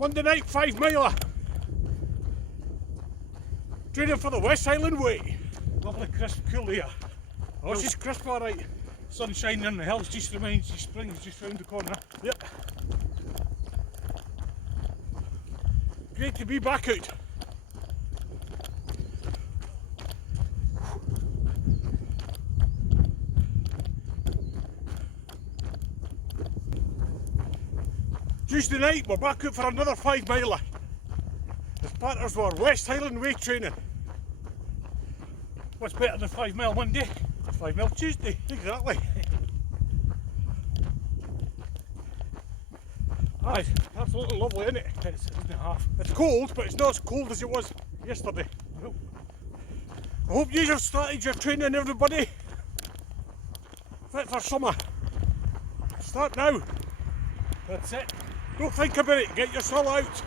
Monday night 5 miler. Training for the West Highland Way. Lovely crisp cool air. Oh, she's crisp alright. Sun shining in the hills just reminds you spring's just round the corner. Yep. Great to be back out. Tuesday night we're back out for another 5 miler. As part of our West Highland Way training. What's better than 5 mile Monday? 5 mile Tuesday, exactly. Aye, absolutely lovely, isn't it? Isn't it half? It's cold, but it's not as cold as it was yesterday. Nope. I hope you have started your training, everybody. Fit for summer. Start now. That's it. Don't think about it, get yourself out.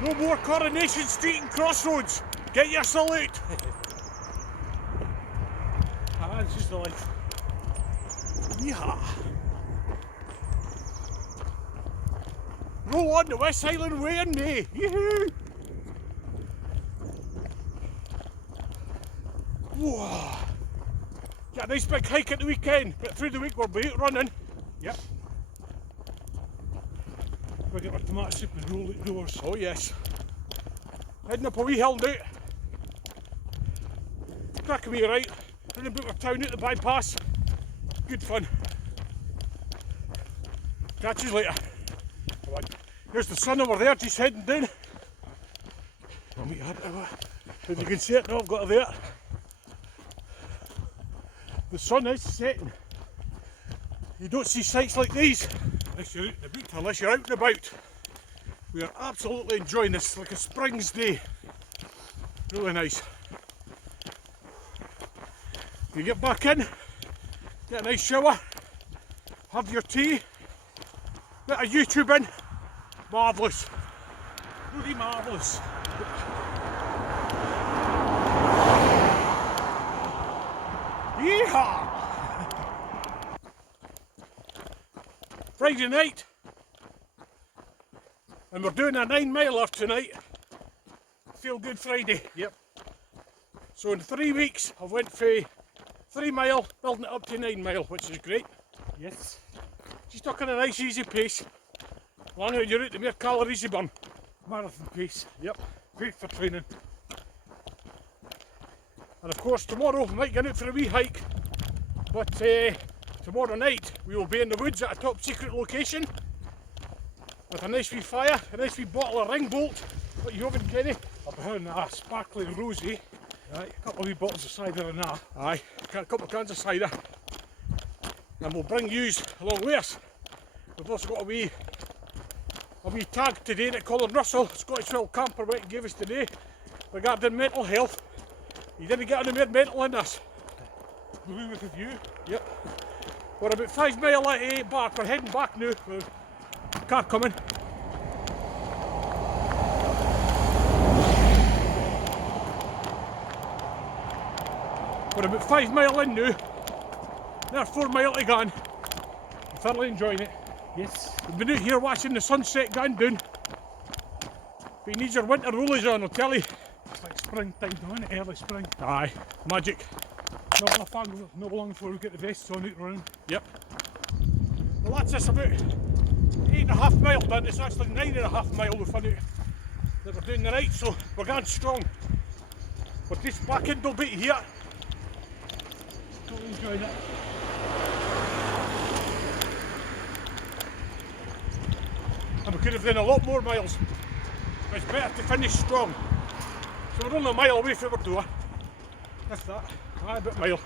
No more Coronation Street and Crossroads. Get yourself out. It's just the life. Yeehaw. Roll on the West Highland Way in May. Yoo-hoo. Whoa. Got a nice big hike at the weekend, but through the week we'll be out running. Yep. We'll get our tomato soup and roll it doors. Oh yes. Heading up a wee hill now. Cracking me right. Running about our town out the bypass. Good fun. Catch you later. Come on. Here's the sun over there just heading down. I'll meet her. As you can see it now, I've got her there. The sun is setting. You don't see sights like these unless you're out and about. We are absolutely enjoying this, like a spring's day. Really nice. You get back in, get a nice shower, have your tea, bit of YouTubing. Marvellous. Really marvellous. Yeehaw! Friday night, and we're doing a 9 miler tonight. Feel Good Friday. Yep. So in 3 weeks I've went for 3 mile, building it up to 9 mile, which is great. Yes. Just talking a nice easy pace. Longer you're out, the more calories you burn. Marathon pace. Yep. Great for training. And of course tomorrow we might get out for a wee hike, but tomorrow night we will be in the woods at a top secret location with a nice wee fire, a nice wee bottle of ring bolt. What you having, Kenny? I'm having a sparkling rosy. Right, a couple of wee bottles of cider and that. Aye, a couple of cans of cider. And we'll bring yous along with us. We've also got a wee tag today that Colin Russell, Scottish Wild Camper, went and gave us today regarding mental health. He didn't get any more mental in this. Blue with a view. Yep. We're about 5 mile back. We're heading back now. Car coming. We're about 5 mile in now. There's 4 mile to go. I'm thoroughly enjoying it. Yes. We've been out here watching the sunset going down. But you need your winter rollies on, I'll tell you. It's like springtime, isn't it? Early spring. Aye, magic. Not long before we get the vests on out running. Yep. Well, that's us about 8.5 mile done. It's actually 9.5 mile we've done out that we're doing tonight, so we're going strong. We're just back in Dolby here. Totally enjoying it. And we could have done a lot more miles, but it's better to finish strong. So we're only a mile away from our door. That's that. Aye, a bit mile.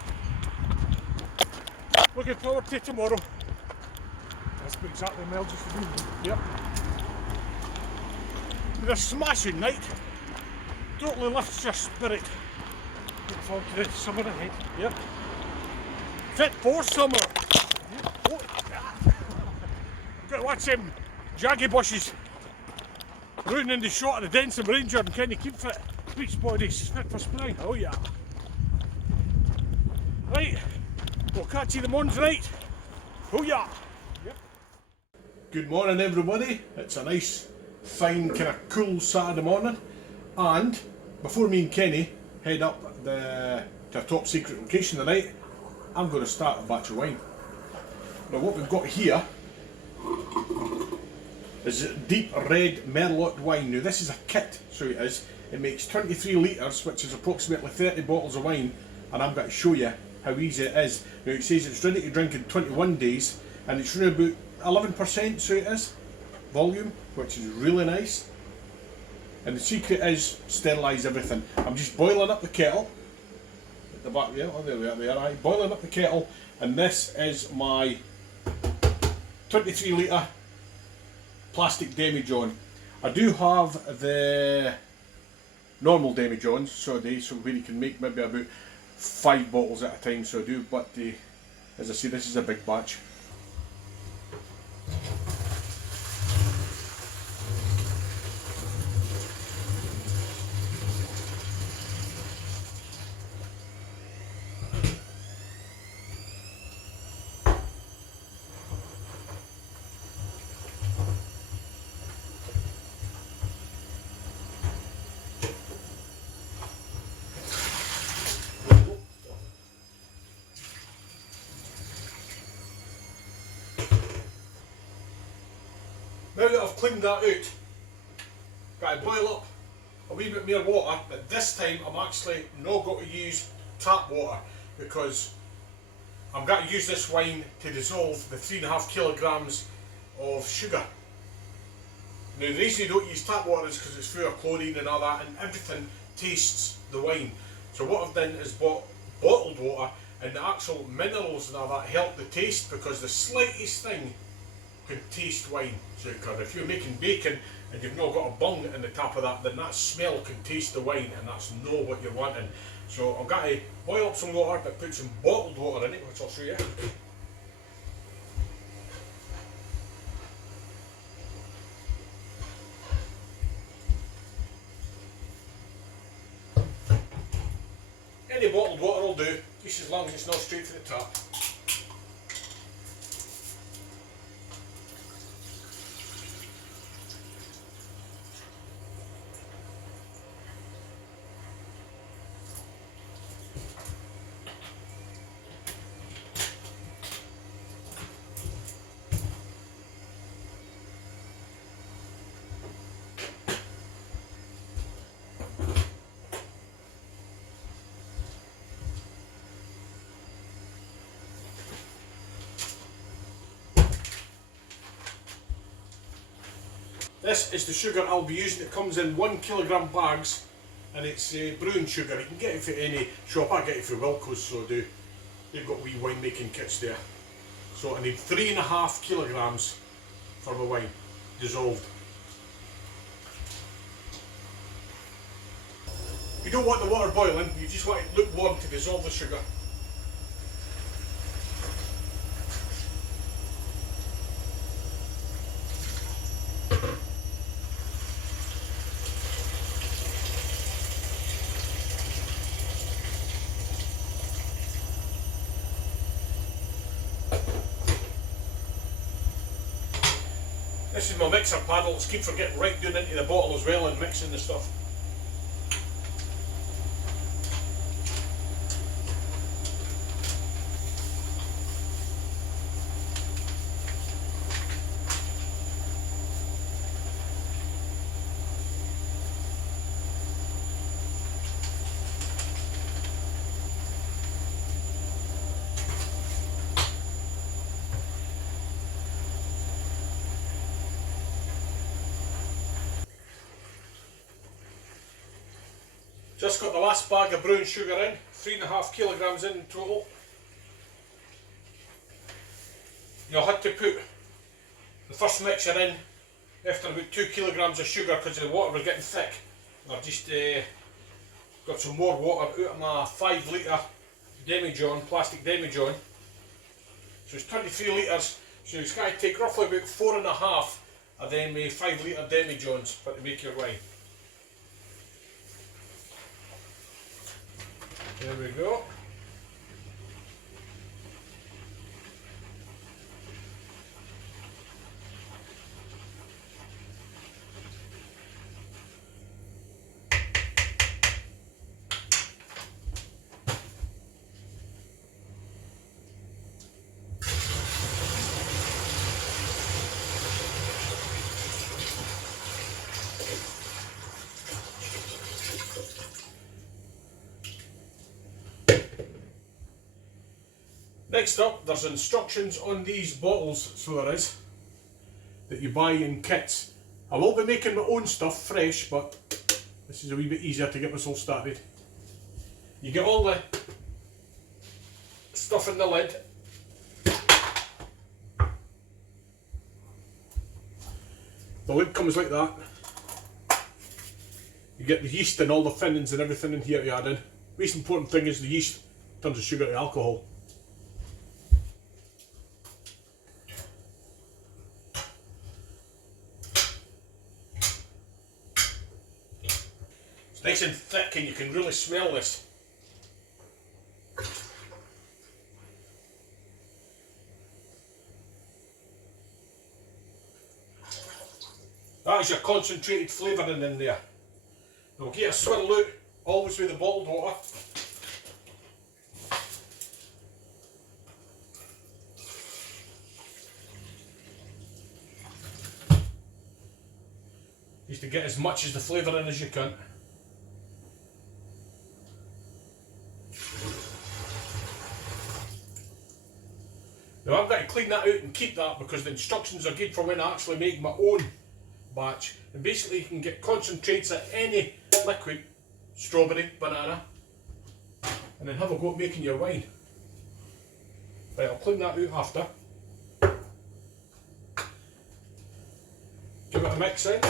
Looking forward to tomorrow. That's exactly a mile just for me. Yep. With a smashing night. Totally lifts your spirit. Looking forward to the summer ahead. Yep. Fit for summer. Yep. Oh, yeah. Got to watch them jaggy bushes. Rooting in the shot of the Densum Ranger and Kenny keep fit. Beach bodies fit for spring. Oh yeah. Right, we'll catch you the morning's night. Oh yeah. Yep. Good morning everybody, it's a nice fine kind of cool Saturday morning, and before me and Kenny head up to a top secret location tonight, I'm going to start a batch of wine. Now what we've got here is deep red Merlot wine. Now this is a kit, so it is. It makes 23 litres, which is approximately 30 bottles of wine, and I'm going to show you how easy it is. Now it says it's ready to drink in 21 days, and it's running about 11%, so it is, volume, which is really nice. And the secret is sterilise everything. I'm just boiling up the kettle at the back there. Oh, there we are. Boiling up the kettle, and this is my 23 litre plastic demijohn. I do have the normal demijohns, so where you can make maybe about 5 bottles at a time, so I do, but as I say, this is a big batch. Now that I've cleaned that out, got to boil up a wee bit more water, but this time I'm actually not going to use tap water because I'm going to use this wine to dissolve the 3.5 kilograms of sugar. Now the reason you don't use tap water is because it's full of chlorine and all that, and everything tastes the wine. So what I've done is bought bottled water, and the actual minerals and all that help the taste, because the slightest thing can taste wine. So if you're making bacon and you've not got a bung in the top of that, then that smell can taste the wine, and that's not what you're wanting. So I've got to boil up some water, but put some bottled water in it, which I'll show you. Any bottled water will do, just as long as it's not straight to the tap. This is the sugar I'll be using. It comes in 1 kilogram bags, and it's brewing sugar. You can get it from any shop. I get it from Wilco's, so they've got wee winemaking kits there. So I need 3.5 kilograms for my wine, dissolved. You don't want the water boiling, you just want it lukewarm to dissolve the sugar. This is my mixer paddle. Let's keep forgetting right down into the bottle as well and mixing the stuff. Just got the last bag of brown sugar in, 3.5 kilograms in total. You'll have to put the first mixture in after about 2 kilograms of sugar because the water was getting thick. I've just got some more water out of my 5 litre demijohn, plastic demijohn. So it's 23 litres, so it's going to take roughly about 4.5 of them 5 litre demijohns for to make your wine. There we go. Next up, there's instructions on these bottles, so there is, that you buy in kits. I will be making my own stuff fresh, but this is a wee bit easier to get myself started. You get all the stuff in the lid. The lid comes like that. You get the yeast and all the thinnings and everything in here to add in. Most important thing is the yeast turns the sugar to alcohol. It's nice and thick and you can really smell this. That is your concentrated flavouring in there. Now get a swirl out, always with the bottled water. Just to get as much as the flavour in as you can. Now I'm going to clean that out and keep that because the instructions are good for when I actually make my own batch. And basically you can get concentrates of any liquid, strawberry, banana, and then have a go at making your wine. Right, I'll clean that out after. Give it a mix in.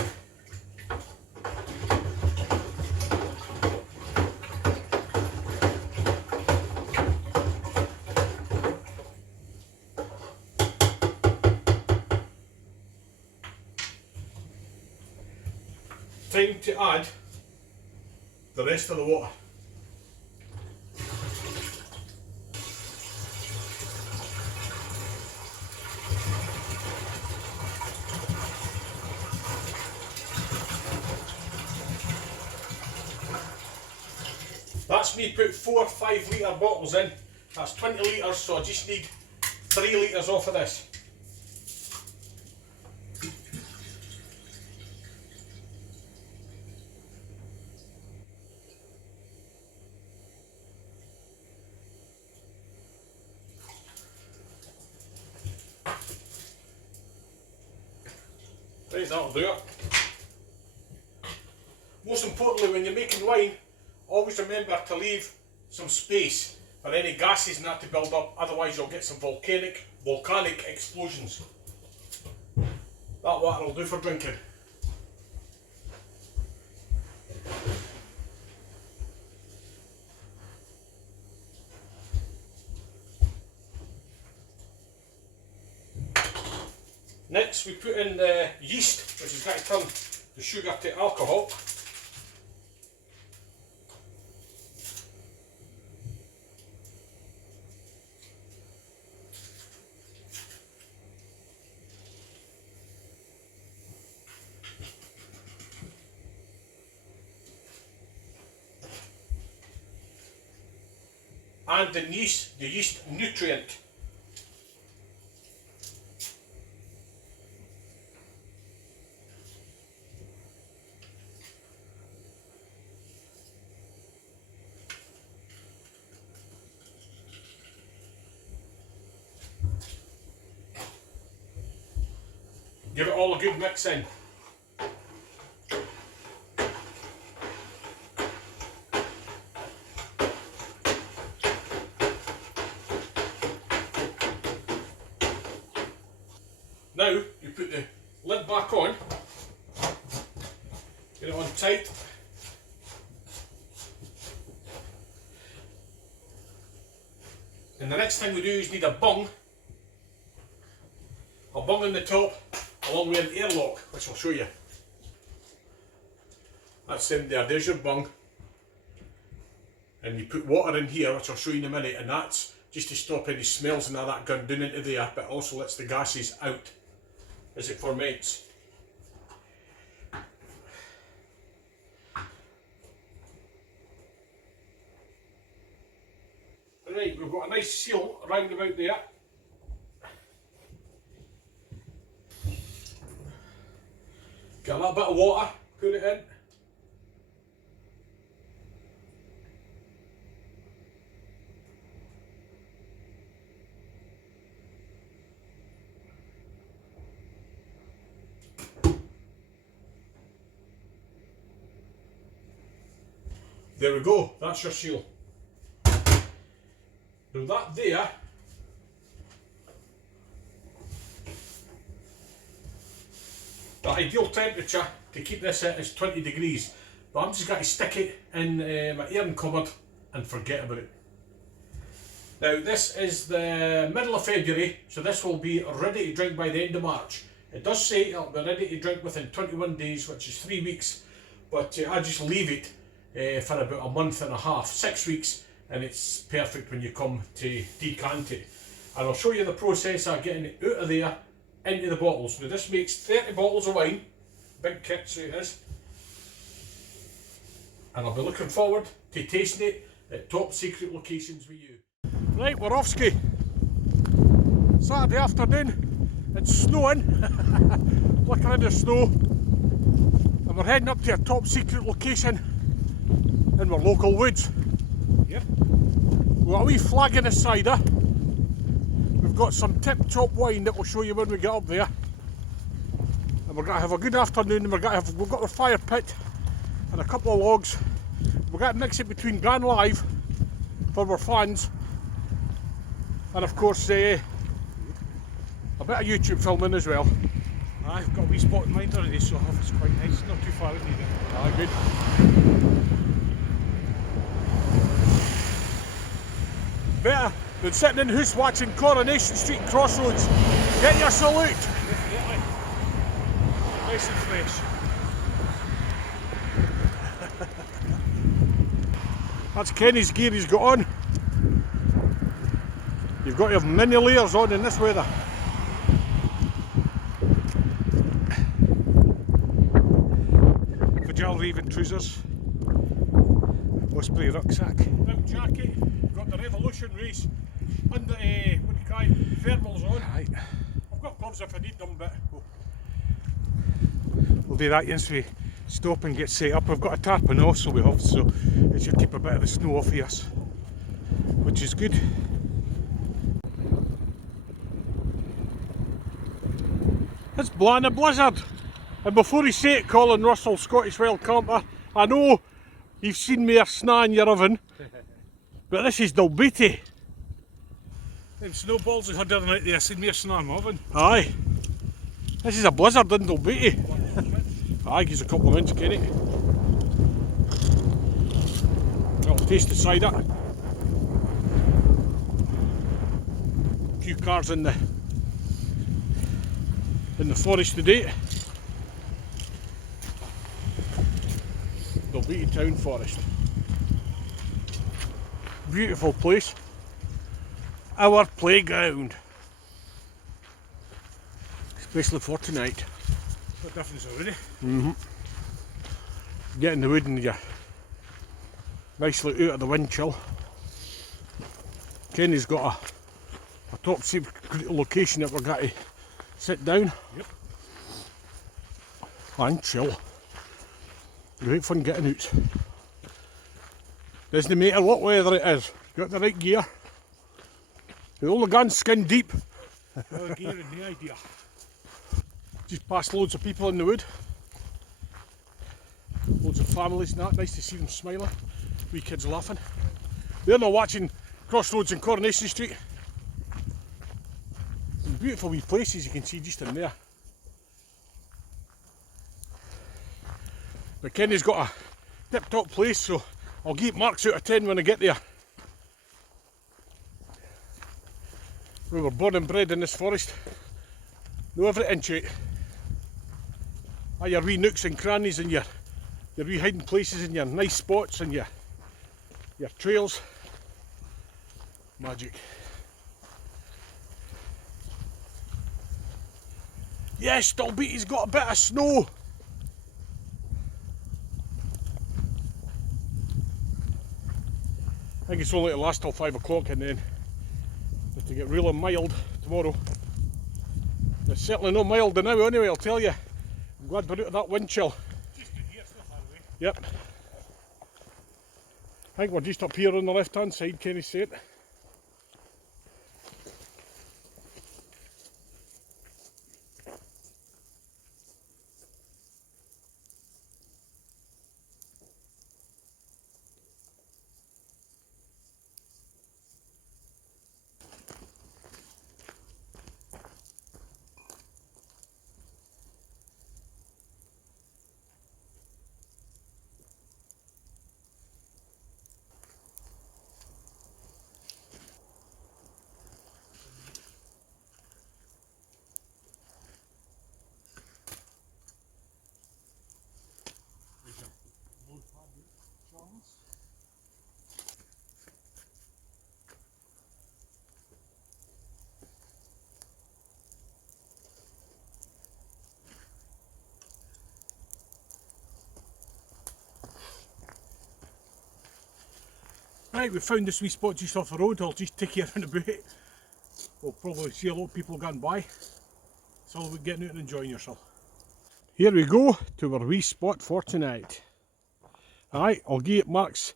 Time to add the rest of the water. That's me put 4 5 litre bottles in. That's 20 litres, so I just need 3 litres off of this. Right, that'll do it. Most importantly, when you're making wine, always remember to leave some space for any gases and that to build up, otherwise you'll get some volcanic explosions. That water will do for drinking. Next we put in the yeast, which is going to turn the sugar to alcohol. And the yeast nutrient. Give it all a good mix in. Now you put the lid back on, get it on tight. And the next thing we do is need a bung in the top along with an airlock, which I'll show you. That's in there, there's your bung. And you put water in here, which I'll show you in a minute, and that's just to stop any smells and all that going down into there, but also lets the gases out as it ferments. Right, we've got a nice seal around about there. Get a little bit of water, put it in. There we go, that's your seal. Now that there, the ideal temperature to keep this at is 20 degrees, but I'm just going to stick it in my airing cupboard and forget about it. Now this is the middle of February, so this will be ready to drink by the end of March. It does say it'll be ready to drink within 21 days, which is 3 weeks, but I just leave it for about a month and a half, 6 weeks, and it's perfect when you come to decant it. And I'll show you the process of getting it out of there into the bottles. Now this makes 30 bottles of wine, big kit so it is, and I'll be looking forward to tasting it at top secret locations with you. Right, we're off ski. Saturday afternoon, it's snowing, flickering in the snow, and we're heading up to a top secret location in our local woods. Yep. We've got a wee flag in the cider. We've got some tip-top wine that we'll show you when we get up there. And we're going to have a good afternoon, and we've got our fire pit and a couple of logs. We're going to mix it between Grand Live for our fans, and of course a bit of YouTube filming as well. I've got a wee spot in mind already, so it's quite nice, not too far out either. Ah, good. Better than sitting in the house watching Coronation Street and Crossroads. Get your salute! Definitely. Nice and fresh. That's Kenny's gear he's got on. You've got to have many layers on in this weather. Vajal Raven trousers. Osprey rucksack. Big jacket. You've got the Revolution race under what do you call it? Thermals on. Right. I've got gloves if I need them, but we'll do that once we stop and get set up. We've got a tarpaulin also we have, so it should keep a bit of the snow off of us, which is good. It's blowing a blizzard, and before he say it, Colin Russell, Scottish Wild Camper, I know you've seen me a sna in your oven, but this is Dalbeatty. Them snowballs are harder than out there, seen me a sna in my oven. Aye, this is a blizzard in Dalbeatty. Aye, gives a couple of minutes, Kenny. I'll taste the cider. A few cars in the forest today. Dalbeatty Town Forest. Beautiful place. Our playground. Especially for tonight. What difference already? Get in the wood and you're nicely out of the wind chill. Kenny's got a top secret location that we're going to sit down. Yep. And chill. Great fun getting out. Doesn't matter what weather it is, got the right gear. We've only gone skin deep. No gear and no idea. Just past loads of people in the wood. Loads of families and that, nice to see them smiling. Wee kids laughing. They're not watching Crossroads and Coronation Street. Some beautiful wee places you can see just in there. But Kenny's got a tip-top place, so I'll give marks out of 10 when I get there. We were born and bred in this forest. Know every inch of it. All your wee nooks and crannies and your wee hiding places and your nice spots and your trails. Magic. Yes, Dalbeatty's got a bit of snow. I think it's only to last till 5 o'clock and then to get really mild tomorrow. It's certainly not mild now anyway, I'll tell you. I'm glad we're out of that wind chill. Just here, so far away. Yep. I think we're just up here on the left hand side, Kenny said. Right, we found this wee spot just off the road. I'll just take you around a bit. We'll probably see a lot of people going by. It's all about getting out and enjoying yourself. Here we go to our wee spot for tonight. Aye, I'll give it marks.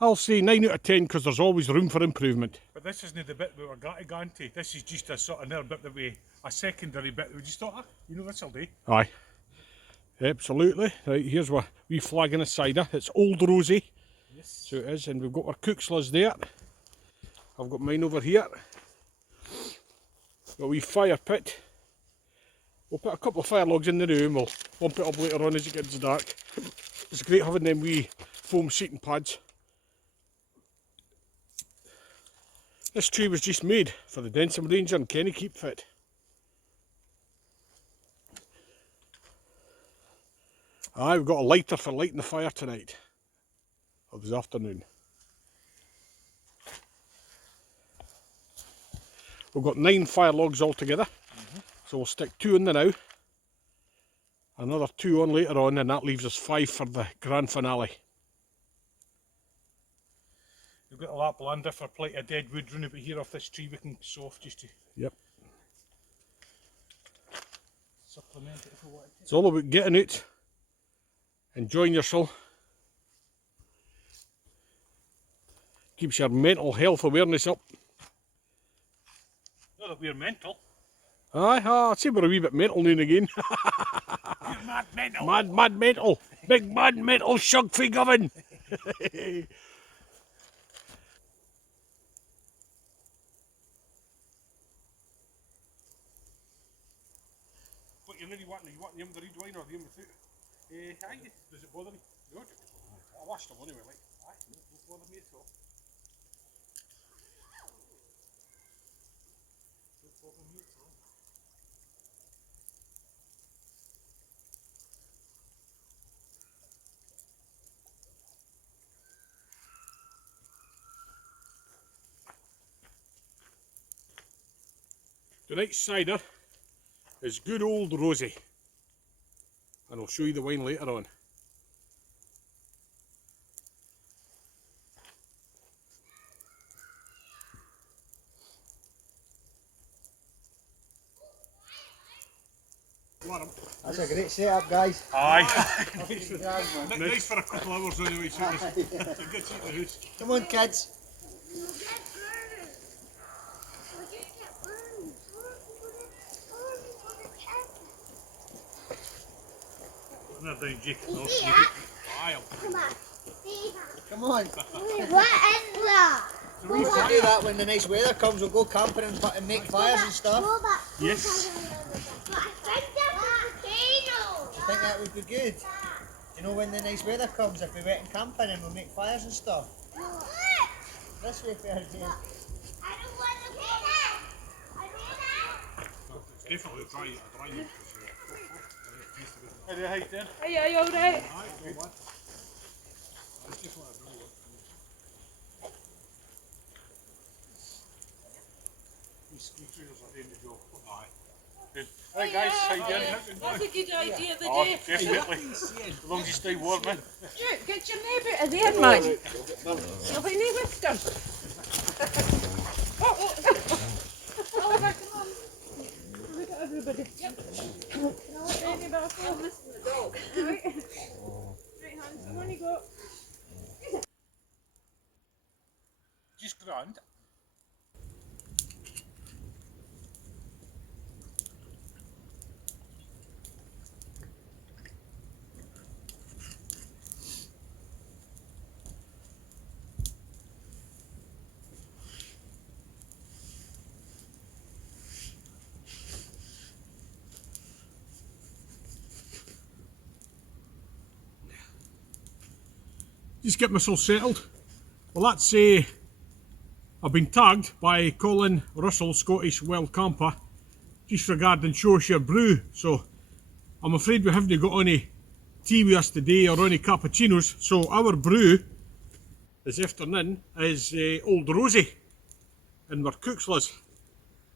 I'll say 9 out of 10 because there's always room for improvement. But this isn't the bit we were going to. This is just a sort of another bit that a secondary bit that we just thought, you know, this'll do. Aye, absolutely. Right, here's a wee flag in the cider. It's Old Rosie. Yes. So it is, and we've got our cook slugs there. I've got mine over here. Got a wee fire pit. We'll put a couple of fire logs in the room. We'll bump it up later on as it gets dark. It's great having them wee foam seating pads. This tree was just made for the Densum Ranger and Kenny Keep Fit. Aye, we've got a lighter for lighting the fire tonight. Or this afternoon. We've got 9 fire logs altogether. So we'll stick 2 in the now. Another 2 on later on, and that leaves us 5 for the grand finale. We've got a laplander for plenty of dead wood round about here off this tree we can saw off just to supplement it if we want to. It's all about getting out, enjoying yourself. Keeps your mental health awareness up. Not that we're mental. Aye, I'd say we're a wee bit mental now and again. You're mad mental. Mad mental. Big mad mental shug for govern. What you really want? You want the red wine or the without? Aye, does it bother me? No, I washed them anyway, like. Aye, no, don't bother me at all. Don't bother me at all. Tonight's cider is good old Rosie, and I'll show you the wine later on. That's a great setup, guys. Aye. Nice for a couple of hours anyway. So good seat in the house. Come on, kids. Down, Jake. No, Come on. What is that? We used to do that when the nice weather comes. We'll go camping and make fires and stuff. yes. I think that would be good. You know, when the nice weather comes, if we went camping and we'll make fires and stuff. This way, fair game. It's definitely dry one. How do you hike there? Are you alright? Hey guys, how you doing? That's a good idea, the day. Definitely. As long as you stay warm, man. Dude, get your neighbour out of there, man. You'll be near wisdom. Oh, come on. Look at everybody. Yep. I'm missing the dog. Right. Right hands, come on you go. Just grand. Just get myself settled. Well, that's I've been tagged by Colin Russell, Scottish Wild Camper, just regarding Shoreshire Brew. So I'm afraid we haven't got any tea with us today or any cappuccinos. So our brew this afternoon is Old Rosie, and we're cooksless,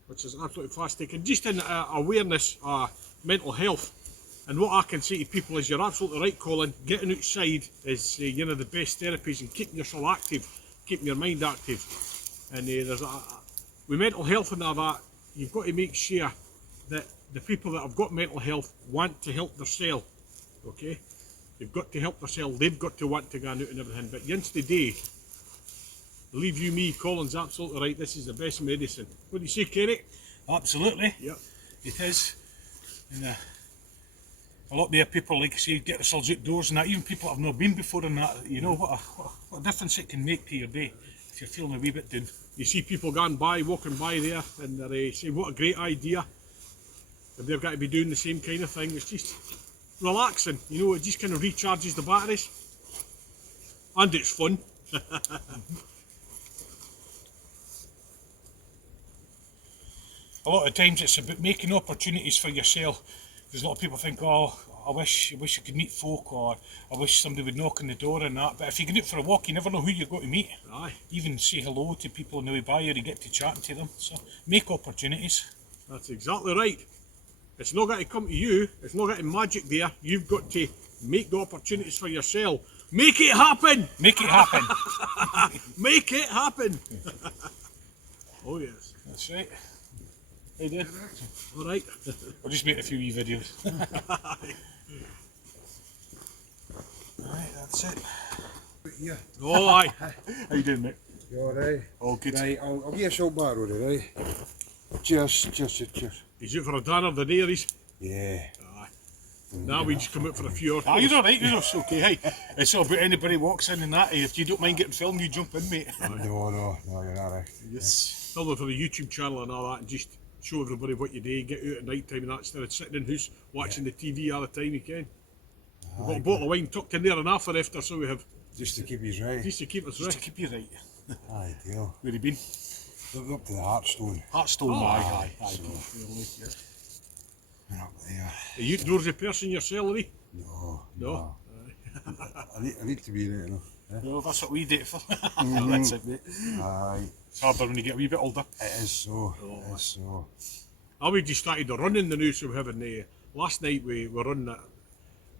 which is absolutely fantastic. And just in awareness of mental health. And what I can say to people is, you're absolutely right, Colin, getting outside is one of the best therapies and keeping yourself active keeping your mind active. And there's with mental health and all that, you've got to make sure that the people that have got mental health want to help themselves. Okay, they've got to help themselves. They've got to want to go out and everything. But at the end of the day, believe you me, Colin's absolutely right. This is the best medicine. What do you say, Kenny? Absolutely. Yep. It is. And a lot of people, like I say, get themselves outdoors and that. Even people that have not been before and that, you know, what a difference it can make to your day if you're feeling a wee bit down. You see people going by, walking by there, and they say, what a great idea. And they've got to be doing the same kind of thing. It's just relaxing, you know, it just kind of recharges the batteries. And it's fun. A lot of times it's about making opportunities for yourself. There's a lot of people think, oh, I wish I could meet folk, or I wish somebody would knock on the door and that. But if you go out for a walk, you never know who you're going to meet. Aye. Even say hello to people on the way by, or you get to chatting to them. So make opportunities. That's exactly right. It's not got to come to you, it's not got to magic there. You've got to make the opportunities for yourself. Make it happen! Make it happen. Make it happen! Oh yes. That's right. Hey, Dad. Alright. I'll just make a few wee videos. Right, that's it. Yeah. Oh aye. How you doing, mate? You alright? All good. Right, I'll give you a short bar with it, right? Cheers. He's out for a dinner the day, he's. Yeah. Aye. Now we just come out for a few hours. Ah, you're alright, you're okay. Hey, it's all about anybody walks in and that. Hey, if you don't mind getting filmed, you jump in, mate. No, you're alright. Yes. Probably for the YouTube channel and all that, and just show everybody what you do, get out at night time and that, instead of sitting in house watching the TV all the time you can. We've got a bottle of wine tucked in there and half an after, so we have, Just to keep you right. just to keep us Just to right. keep you right. Ideal. Where you been? Up to the Heartstone. Heartstone, Oh, aye. Been up there. Are you outdoorsy person yourself, are you? No. I need to be right enough. Well, that's what we did for. That's it, mate. Aye. It's harder when you get a wee bit older. It is so. It is so. We just started the running the new, so we're having last night we were on that.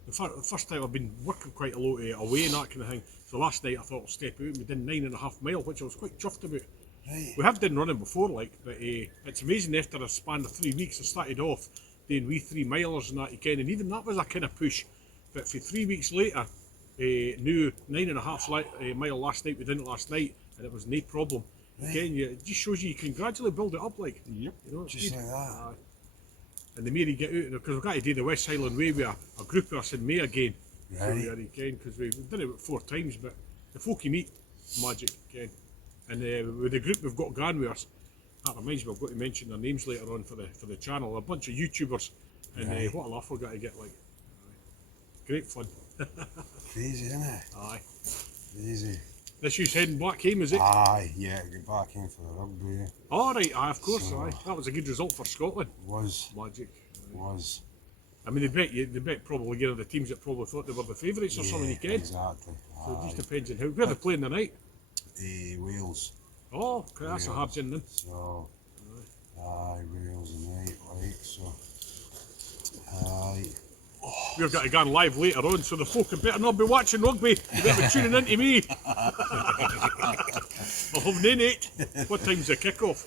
The first time I've been working quite a lot away and that kind of thing. So last night I thought I'll step out and we did 9.5 miles, which I was quite chuffed about. Right. We have done running before, like, but it's amazing after a span of 3 weeks I started off doing wee 3 milers and that you can, and even that was a kind of push. But for 3 weeks later, new 9.5 mile last night, we did it last night, and it was no problem. Again, it just shows you can gradually build it up, like. Yep. You know, it's Just good. like that. And the more you get out, because we've got to do the West Highland Way with a group of us in May again. So Right. we are again, because we've done it about 4 times, but the folk you meet, magic again. And with the group we've got going with us, that reminds me, I've got to mention their names later on for the channel. A bunch of YouTubers, and Right. what a laugh we're going to get, like. Great fun. Crazy, isn't it? Aye. Crazy. This you's heading back home, is it? Aye, yeah, get back in for the rugby. All right, aye, of course, So- aye. That was a good result for Scotland. Was. Magic. I I mean, they bet probably the teams that probably thought they were the favourites or something, you can. Exactly. So it just depends on how. Where are they playing tonight? Wales. Oh, okay, that's a hard in then. So, Wales and right, like, so. Aye. We've got to go on live later on, so the folk had better not be watching rugby. They better be tuning into me. I'll have none 8. What time's the kick-off?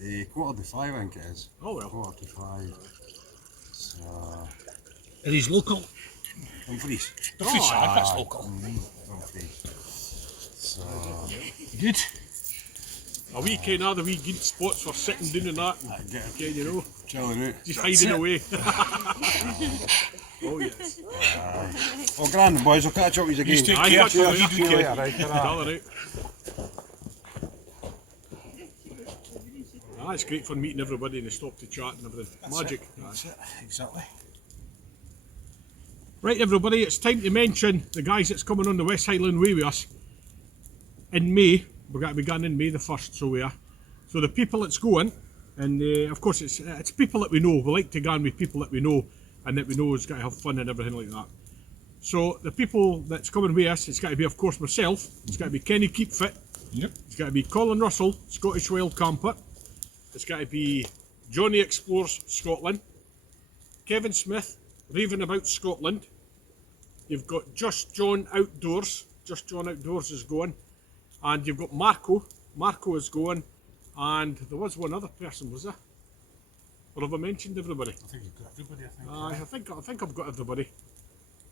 4:45, I think it is. Oh well. 4:45. So. Are these local? Dumfries. Dumfries, Oh, aye, that's local. So. Good. A wee kind of the wee good spots for sitting down and that. And, Get okay, you know, chilling out. just hiding away. Oh yes. Oh, grand, boys, I'll catch up with you again. You take Aye, care. catch you You later. do See you care. later, right, ta-ra. All right. It's great fun meeting everybody and they stop to chat and everything. Magic. That's it, exactly. Right, everybody, it's time to mention the guys that's coming on the West Highland Way with us in May. We're going to be going in May the 1st, so we are. So the people that's going, and of course it's people that we know. We like to go on with people that we know and that we know is going to have fun and everything like that. So the people that's coming with us, it's got to be, of course, myself. It's got to be Kenny Keep Fit. Yep. It's got to be Colin Russell, Scottish Wild Camper. It's got to be Johnny Explores Scotland. Kevin Smith, Raving About Scotland. You've got Just John Outdoors. Just John Outdoors is going. And you've got Marco. Marco is going, and there was one other person, was there? Or have I mentioned everybody? I think you've got everybody, I think. I think I've got everybody.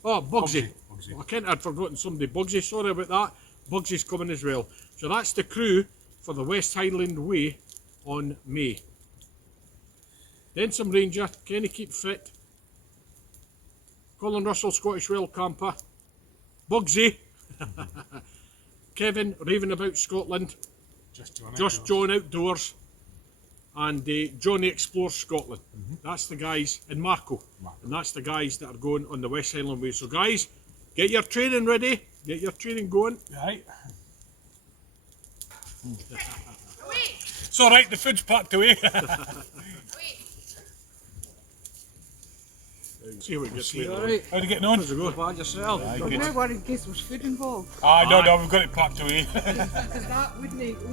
Oh, Bugsy. Bugsy. I can't. I'd forgotten somebody. Bugsy. Sorry about that. Bugsy's coming as well. So that's the crew for the West Highland Way on May. Densum Ranger, Kenny Keep Fit, Colin Russell Scottish Wild Camper, Bugsy, Kevin Raving About Scotland, Just John Outdoors, and Johnny Explores Scotland. That's the guys, and Marco. And that's the guys that are going on the West Highland Way. So guys, get your training ready, get your training going. Right. It's alright, the food's packed away. See how it gets later. Alright. How are you getting on? How's it going? Bad yourself. Aye, I'm good. now worried in case there was food involved. No, we've got it packed away. Because that wouldn't leave it.